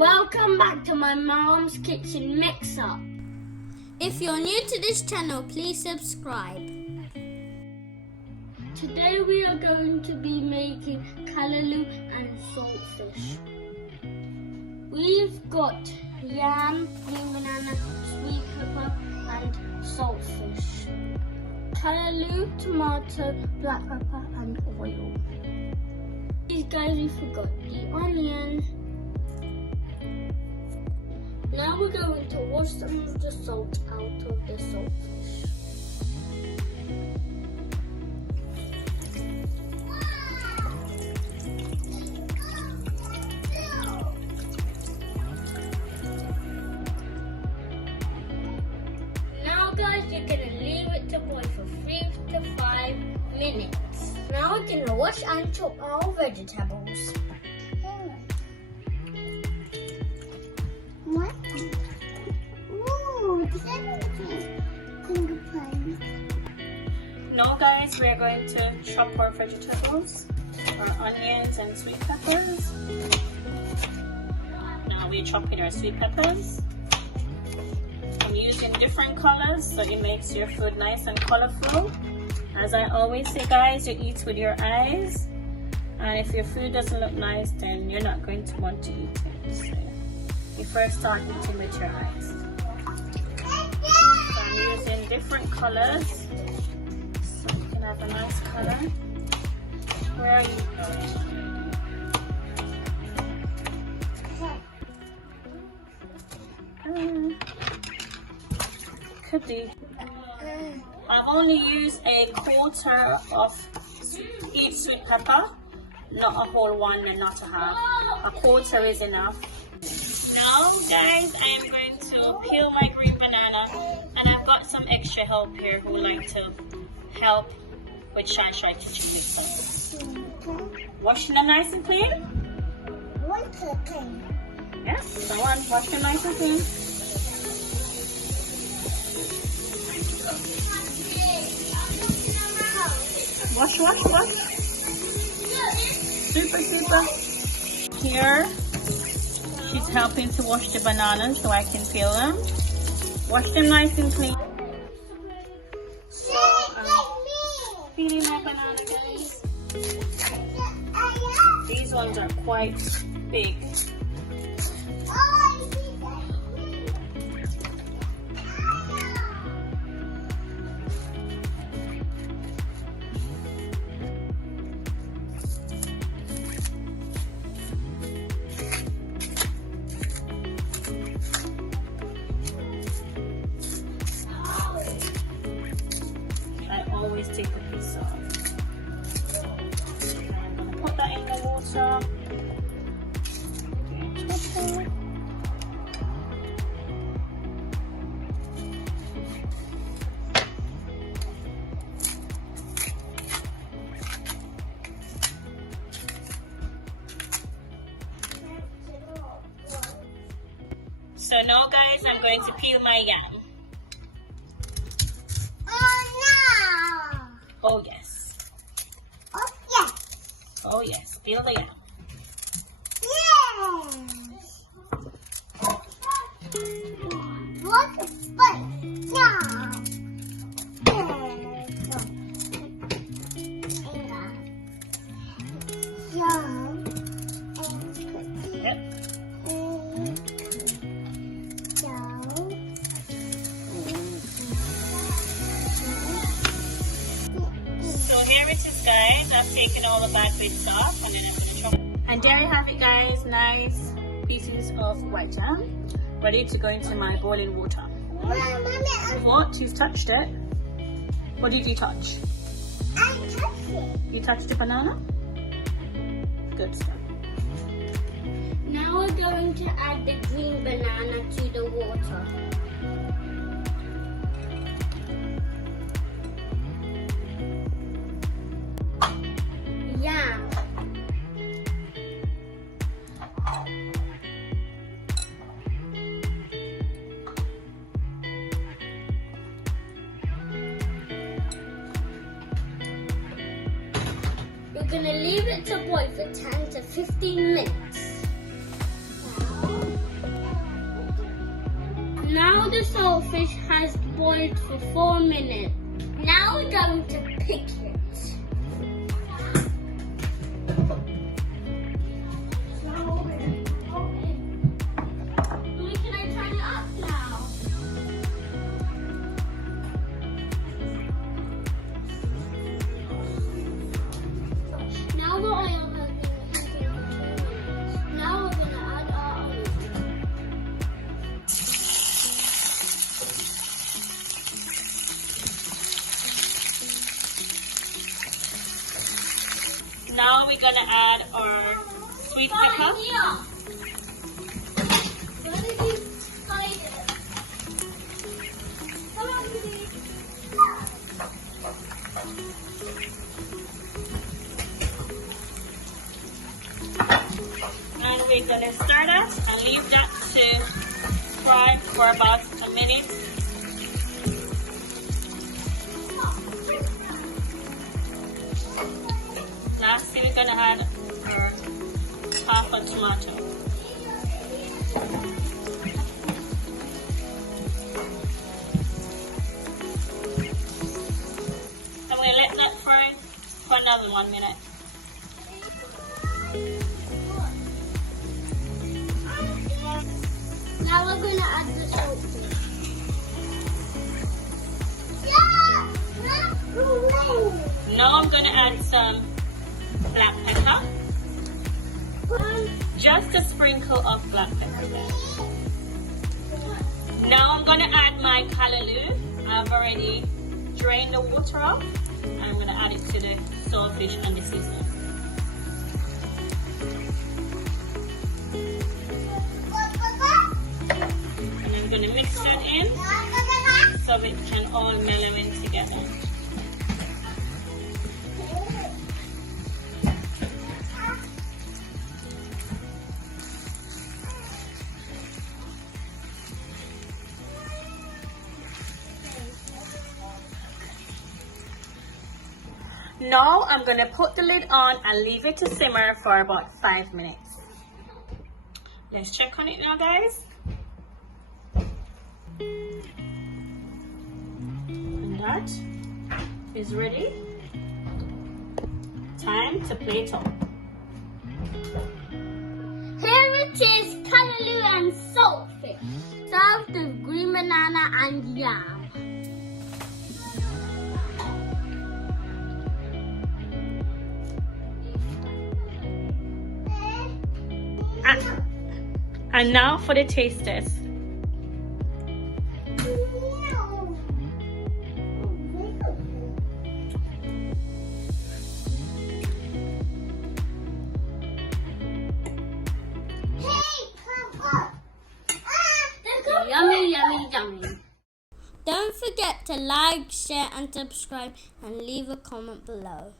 Welcome back to my mom's kitchen mix-up. If you're new to this channel, please subscribe. Today we are going to be making callaloo and salt fish. We've got yam, green banana, sweet pepper and salt fish. Callaloo, tomato, black pepper and oil. These guys, we forgot the onion. Now we're going to wash some of the salt out of the salt fish. Now guys, you're going to leave it to boil for 3 to 5 minutes. Now we're going to wash and chop our vegetables. What? Ooh, now guys, we're going to chop our vegetables, our onions and sweet peppers. Now we're chopping our sweet peppers. I'm using different colors so it makes your food nice and colorful. As I always say guys, you eat with your eyes, and if your food doesn't look nice, then you're not going to want to eat it. So you first start eating with your eyes. So I'm using different colors so you can have a nice color. Where are you going? Could be. I've only used a quarter of each sweet pepper, not a whole one and not a half. A quarter is enough. Now guys, I am going to peel my green banana, and I've got some extra help here who like to help with Shy Kitchen Mix-Up. Washing them nice and clean? Yes, go on, wash them nice and clean. Wash. Super. Here, she's helping to wash the bananas so I can peel them. Wash them nice and clean. So, peeling my banana, guys. These ones are quite big. Always take the piece off. I'm going to put that in the water. So now guys, I'm going to peel my yam. Oh yes. Oh yes, peel the yam. What a fun! Yep. So here it is guys, I've taken all the bad bits off and then I'm going to chop. And there you have it guys, nice pieces of white jam ready to go into my boiling water. What? You've touched it? What did you touch? I touched it. You touched the banana? Good stuff. Now we're going to add the green banana to the water. Yam. You're going to leave it to boil for 10 to 15 minutes. Now the saltfish has boiled for 4 minutes. Now we're going to pick it. Can I turn it up now? Now the oil has been heating for 2 minutes. Now we're going to add our onions. Now we're gonna add our sweet pepper. And we're gonna stir that and leave that to fry for about a minute. Lastly, we're gonna add our half a tomato. And we let that fry for another 1 minute. Now we're going to add the saltfish. Now I'm gonna add some black pepper. Just a sprinkle of black pepper there. Now I'm gonna add my callaloo. I've already drained the water off. I'm gonna add it to the saltfish and the seasoning. And I'm gonna mix that in so it can all mellow in together. Now I'm gonna put the lid on and leave it to simmer for about 5 minutes. Let's check on it now, guys. And that is ready. Time to plate up. Here it is, callaloo and saltfish, served with green banana and yam. And now for the taste test. Yummy, yummy, yummy. Don't forget to like, share and subscribe and leave a comment below.